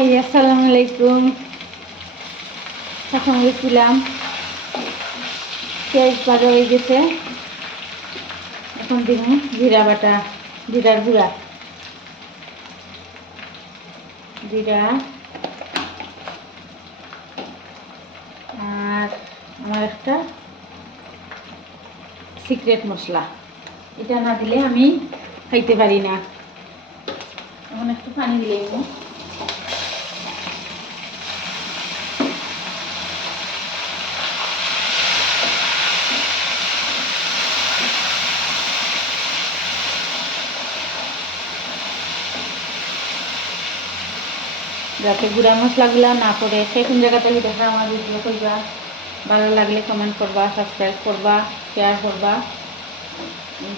High আসসালামু আলাইকুম। এখন গেছিলাম, পেঁয়াজ ভাজা হয়ে গেছে। এখন দিব জিরা বাটা, জিরার গুঁড়া, জিরা আর আমার একটা সিক্রেট মশলা, এটা না দিলে আমি খাইতে পারি না। এখন একটু পানি দিলেই যাতে গুঁড়া মশলাগুলো না পড়ে। সেরকম জায়গাতে দেখা আমার ভিডিও করবা, ভালো লাগলে কমেন্ট করবা, সাবস্ক্রাইব করবা, শেয়ার করবা।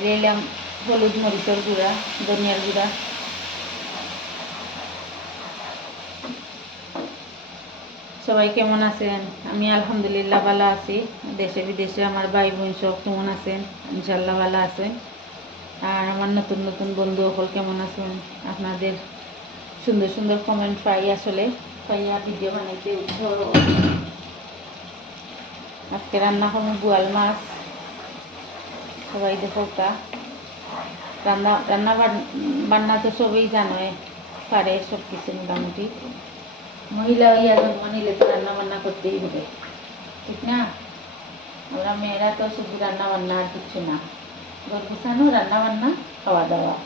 দিলাম হলুদ মরিচের গুঁড়া, ধনিয়ার গুঁড়া। সবাই কেমন আছেন? আমি আলহামদুলিল্লাহ ভালো আছি। দেশে বিদেশে আমার ভাই বোন সব কেমন আছেন? ইনশাল্লাহ ভালো আছেন। আর আমার নতুন নতুন বন্ধু সকল কেমন আছেন? আপনাদের সুন্দর সুন্দর কমেন্ট পাই, আসলে পাইয়া ভিডিও বানাইতে উৎসাহ। আজকে রান্না করবো বোয়াল মাছ। সবাই দেখো তা রান্না রান্না বান্না তো সবই জানে, পারে সব কিছু মোটামুটি। মহিলা হইয়া জন্ম নিলে তো রান্না বান্না করতেই হবে, ঠিক না? আমরা মেয়েরা তো শুধু রান্না বান্না আর কিছু না, ঘর গুছানো, রান্না বান্না, খাওয়া দাওয়া।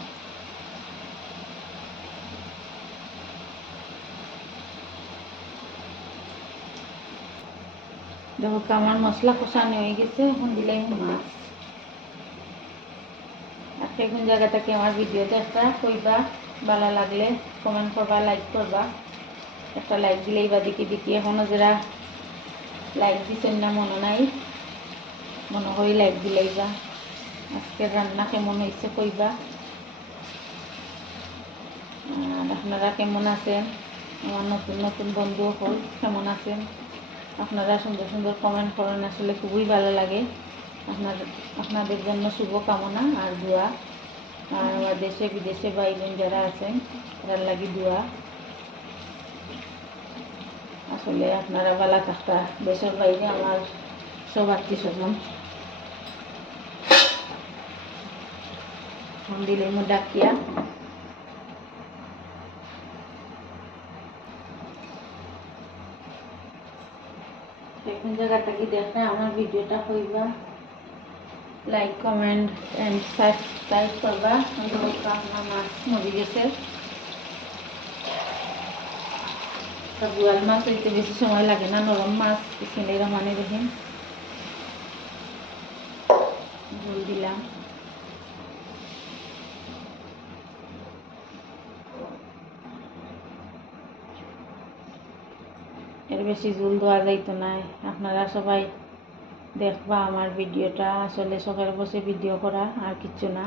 দেখো আমার মশলা কষানো হয়ে গেছে। এখন দিলাই মাছ। আর কোন জায়গা থেকে আমার ভিডিও দেখা কইবা, ভালো লাগলে কমেন্ট করবা, লাইক করবা। একটা লাইক দিলেই বা দেখি দেখি এখনো যারা লাইক দিচ্ছেন না মনে নাই, মনে হয় লাইক দিলেই বা। আজকের রান্না কেমন হয়েছে কইবা। আর আপনারা কেমন আছেন? আমার নতুন নতুন বন্ধু হল কেমন আছেন? আপনারা সুন্দর সুন্দর কমেন্ট করেন, আসলে খুবই ভালো লাগে। আপনাদের জন্য শুভকামনা আর দোয়া। আর আমার দেশে বিদেশে ভাই বোন যারা আছেন তার লাগি দোয়া। আসলে আপনারা ভালো থাকতা, দেশের বাইরে আমার সব আত্মীয় স্বজন। দিলে মো ডাকিয়া কোন জায়গা থেকে দেখে আমার ভিডিওটা হইবা, লাইক কমেন্ট এন্ড সাবস্ক্রাইব করবা। আপনার মাছ মরে গেছে। বোয়াল মাছ হইতে বেশি সময় লাগে না, নরম মাছ কিনেরা মানে দেখেন। ঝোল দিলাম। এর বেশি ঝোল দেওয়া যাইতো না। আপনারা সবাই দেখবা আমার ভিডিওটা, আসলে সকালে বসে ভিডিও করা আর কিচ্ছু না।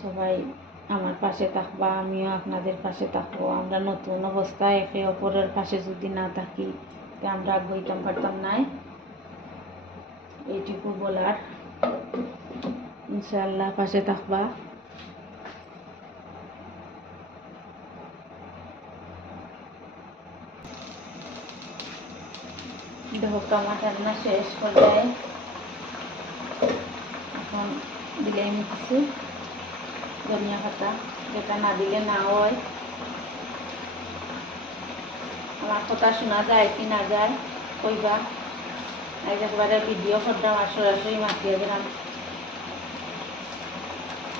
সবাই আমার পাশে থাকবা, আমিও আপনাদের পাশে থাকবো। আমরা নতুন অবস্থায় একে অপরের পাশে যদি না থাকি তা আমরা আগাইতাম পারতাম নাই। এইটুকু বলার। ইনশাআল্লাহ পাশে থাকবা। দেখো আমার রান্না শেষ পর্যায়ে। এখন দিলে আমি কিছু ধনিয়া পাতা, যেটা না দিলে না হয়। আমার কথা শোনা যায় কি না যায় কইবা। আজ একবারে ভিডিও করতাম আর সরাসরি মাতিয়ে দিলাম,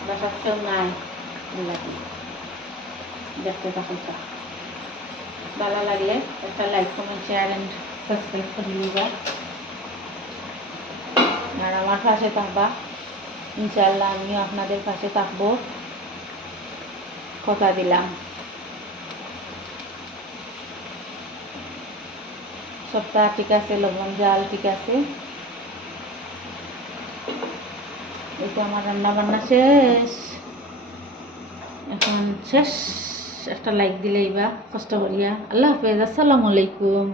বাসার কেউ নাই। দেখতে থাকুন। ভালো লাগলে একটা like comment share and subscribe করে নিবা। আর আমার পাশে থাকবা, ইনশাআল্লাহ আমিও আপনাদের পাশে থাকবো, কথা দিলাম। সবটা ঠিক আছে, লবণ জাল ঠিক আছে। এটা আমার রান্না বান্না শেষ। এখন শেষ। একটা লাইক দিলেই বা কষ্ট করিয়া। আল্লাহ হাফেজ, আসসালামু আলাইকুম।